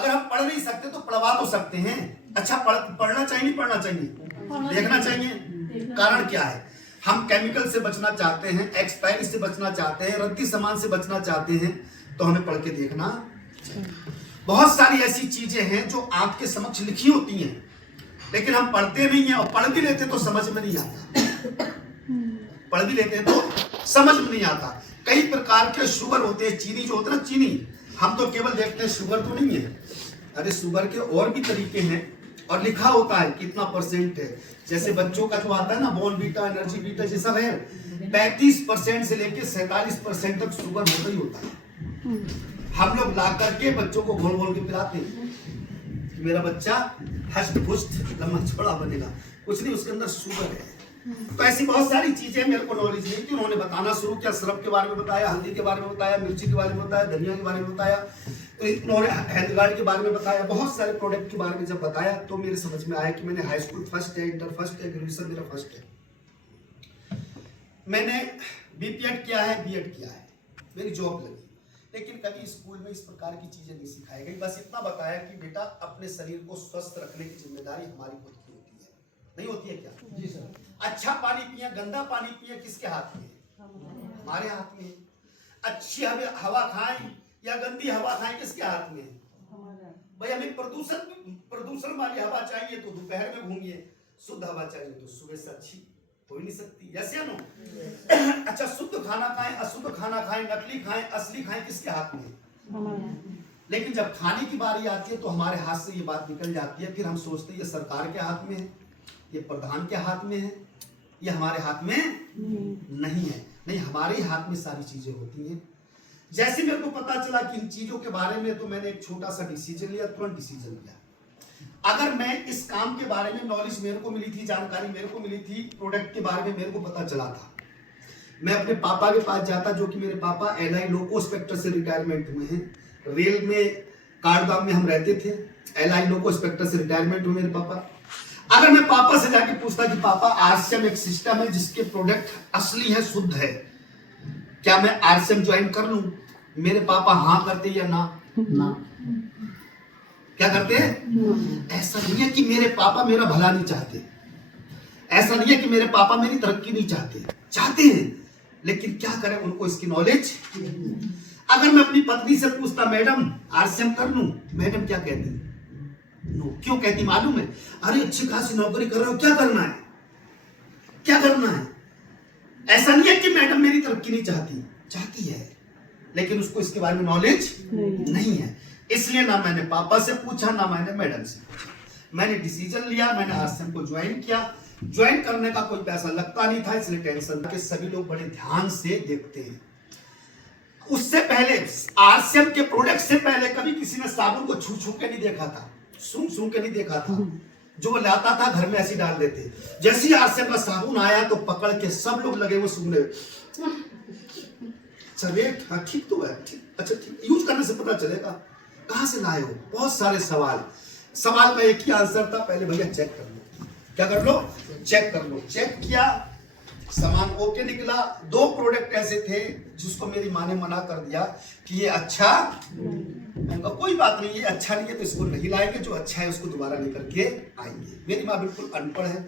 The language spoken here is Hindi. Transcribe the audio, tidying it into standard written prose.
अगर हम पढ़ नहीं सकते तो पढ़वा तो सकते हैं। अच्छा पढ़ना चाहिए नहीं पढ़ना चाहिए, देखना चाहिए। कारण क्या है? हम केमिकल से बचना चाहते हैं, एक्सपायरी से बचना चाहते हैं, रद्दी सामान से बचना चाहते हैं, तो हमें पढ़ के देखना चाहिए। बहुत सारी ऐसी चीजें हैं जो आपके समक्ष लिखी होती हैं, लेकिन हम पढ़ते नहीं हैं, और पढ़ भी लेते तो समझ में नहीं आता। पढ़ भी लेते हैं तो समझ में नहीं आता। कई प्रकार के शुगर होते हैं, चीनी जो होता है ना, चीनी, हम तो केवल देखते हैं शुगर तो नहीं है, अरे शुगर के और भी तरीके हैं, और लिखा होता है कितना परसेंट है। जैसे बच्चों का जो आता है ना, बॉर्नवीटा, एनर्जी बीटा, ये सब है, 35% से लेके 47% तक शुगर होता ही होता है। हम लोग ला करके बच्चों को घोल घोल के पिलाते हैं कि मेरा बच्चा हष्ट पुष्ट लम्बा चौड़ा बनेगा, कुछ नहीं, उसके अंदर शुगर है। तो ऐसी बहुत सारी चीजें मेरे को नॉलेज नहीं थी, उन्होंने बताना शुरू किया। सिरप के बारे में बताया, हल्दी के बारे में बताया, मिर्ची के बारे में बताया, धनिया के बारे में बताया, तो उन्होंने हेल्थ गार्ड के बारे में बताया, बहुत सारे प्रोडक्ट के बारे में जब बताया तो मेरे समझ में आया कि मैंने हाई स्कूल फर्स्ट है, इंटर फर्स्ट है, ग्रेजुएशन मेरा फर्स्ट है, मैंने बीपीएड किया है, बीएड किया है, मेरी जॉब लगी, लेकिन कभी स्कूल में इस प्रकार की चीजें नहीं सिखाई गई। बस इतना बताया कि बेटा अपने शरीर को स्वस्थ रखने की जिम्मेदारी हमारी खुद की होती है। नहीं होती है क्या? जी सर। अच्छा पानी पिए, गंदा पानी पिए, किसके हाथ में? हमारे हाथ में। अच्छी हवा खाएं या गंदी हवा खाएं, किसके हाथ में? भाई हमें प्रदूषण वाली हवा चाहिए तो दोपहर में घूमिए, शुद्ध हवा चाहिए तो सुबह से अच्छी हो ही नहीं सकती। यस या नो? अच्छा शुद्ध खाना खाएं, अशुद्ध खाना खाएं, नकली खाएं, असली खाएं, किसके हाथ में? लेकिन जब खाने की बारी आती है तो हमारे हाथ से ये बात निकल जाती है, फिर हम सोचते हैं ये सरकार के हाथ में है, ये प्रधान के हाथ में है, ये हमारे हाथ में नहीं है। नहीं, हमारे ही हाथ में सारी चीजें होती हैं। जैसे मेरे को पता चला कि इन चीजों के बारे में, तो मैंने एक छोटा सा डिसीजन लिया, तुरंत डिसीजन लिया। अगर मैं इस काम के बारे में नॉलेज मेरे को मिली थी, जानकारी मेरे को मिली थी, प्रोडक्ट के बारे में मेरे को पता चला था, मैं अपने पापा के पास जाता, जो कि मेरे पापा एलआई लोको इंस्पेक्टर से रिटायरमेंट हुए हैं। रेल में कारदाम में हम रहते थे, एलआई लोको इंस्पेक्टर से रिटायरमेंट हुए मेरे पापा। अगर मैं पापा से जाके पूछता कि पापा आरसीएम एक सिस्टम है जिसके प्रोडक्ट असली है, शुद्ध है, क्या मैं आरसीएम ज्वाइन कर लूं? मेरे पापा हाँ करते या ना? क्या करते हैं? ऐसा नहीं है कि मेरे पापा मेरा भला नहीं चाहते, ऐसा नहीं है कि मेरे पापा मेरी तरक्की नहीं चाहते, चाहते हैं, लेकिन क्या करें, उनको इसकी नॉलेज। अगर मैं अपनी पत्नी से पूछता मैडम आरसीएम कर लूं, मैडम क्या कहती? नो। क्यों कहती मालूम है? अरे अच्छी खासी नौकरी कर रहे हो, क्या करना है, क्या करना है? ऐसा नहीं है कि मैडम मेरी तरक्की नहीं चाहती, चाहती है, लेकिन उसको इसके बारे में नॉलेज नहीं है। इसलिए ना मैंने पापा से पूछा, ना मैंने मैडम से पूछा, मैंने डिसीजन लिया, मैंने आरसीएम को ज्वाइन किया। ज्वाइन करने का कोई पैसा लगता नहीं था, इसलिए टेंशन के सभी लोग बड़े ध्यान से देखते हैं। उससे पहले आरसीएम के प्रोडक्ट से पहले कभी किसी ने साबुन को छू छू के नहीं देखा था, सूंघ के नहीं देखा था। जो लाता था घर में ऐसी डाल देते, जैसे ही आरसीएम का साबुन आया तो पकड़ के सब लोग लगे वो सूंघने। अच्छा ठीक तो है, ठीक, अच्छा ठीक, यूज करने से पता चलेगा। कहां से लाए हो? बहुत सारे सवाल का एक ही आंसर था, पहले भैया चेक कर लो। क्या कर लो? चेक कर लो। चेक किया, सामान ओके निकला। 2 प्रोडक्ट ऐसे थे जिसको मेरी माँ ने मना कर दिया कि ये अच्छा, मैंने कहा कोई बात नहीं, ये अच्छा नहीं है तो इसको नहीं लाएंगे, जो अच्छा है उसको दोबारा लेकर के आएंगे। मेरी माँ बिल्कुल अनपढ़ है,